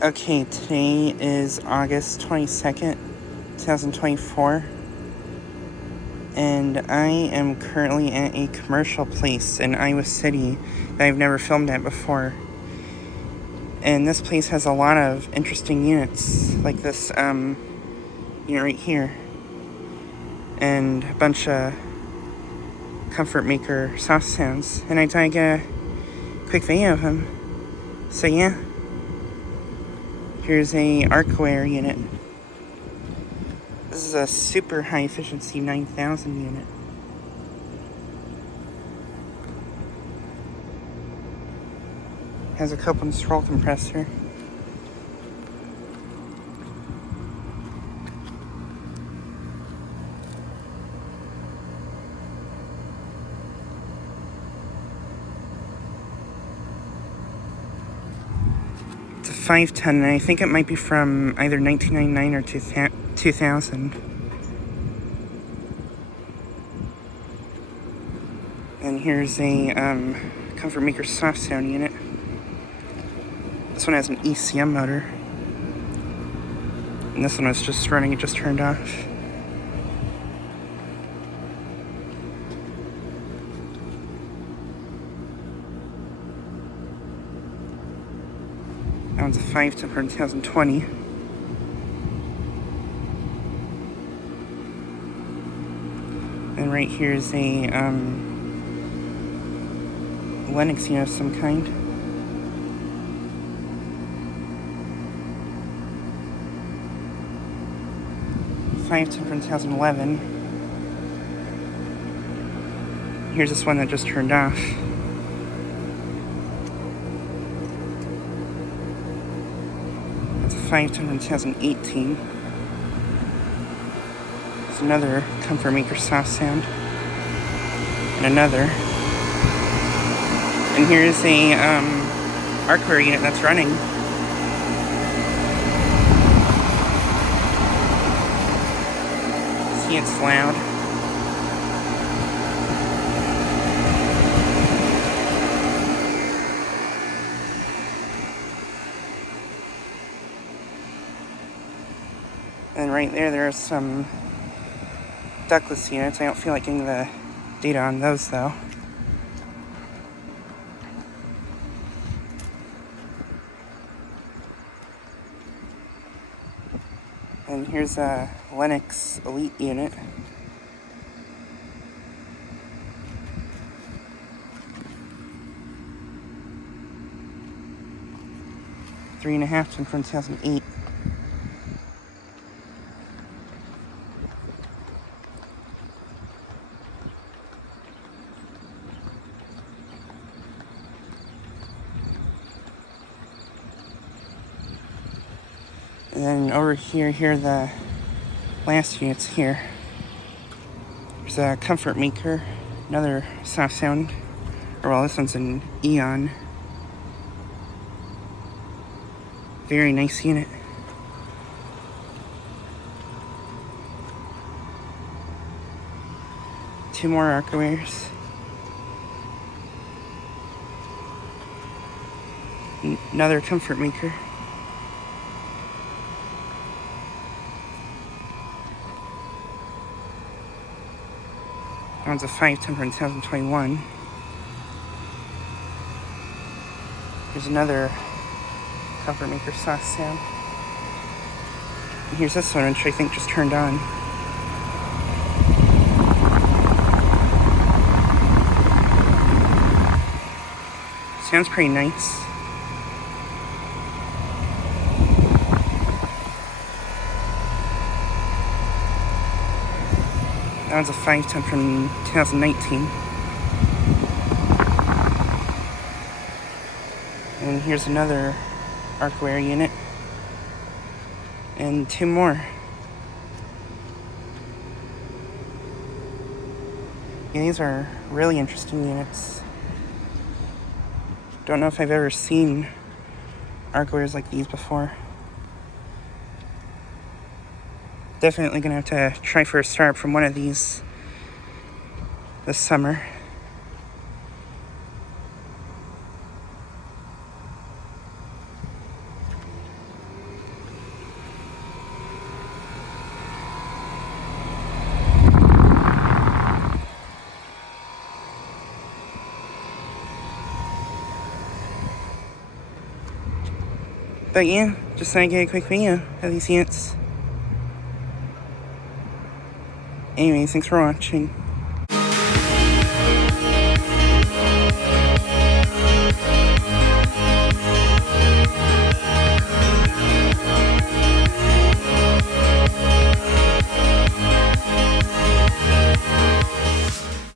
Okay, today is August 22nd, 2024, and I am currently at a commercial place in Iowa City that I've never filmed at before. And this place has a lot of interesting units, like this unit right here, and a bunch of Comfortmaker Softsounds, and I thought I'd get a quick video of them. So yeah, here's a Arcoaire unit. This is a super high efficiency 9000 unit. Has a Copeland scroll compressor. It's a 5-ton, and I think it might be from either 1999 or 2000. And here's a Comfortmaker Softsound unit. This one has an ECM motor. And this one was just running, it just turned off. That one's a 5-ton from 2020. And right here is a Lennox unit of some kind. From 2011. Here's this one that just turned off. That's a 5-ton from 2018. There's another Comfortmaker Softsound. And another. And here's a Arcoaire unit that's running. See, it's loud. And right there are some ductless units. I don't feel like getting the data on those though. And here's a Lennox Elite unit. Three and a half ton from 2008. And then over here are the last units here. There's a Comfortmaker, another Softsound, or well, this one's an Eon. Very nice unit. Two more Arcoaires. Another Comfortmaker. That one's a 5-ton from 2021. Here's another Comfortmaker Softsound. And here's this one, which I think just turned on. Sounds pretty nice. That one's a 5-ton from 2019. And here's another Arcoaire unit. And two more. Yeah, these are really interesting units. Don't know if I've ever seen Arcoaires like these before. Definitely gonna have to try for a startup from one of these this summer. But yeah, just thought I'd get a quick video of these units. Anyways, thanks for watching.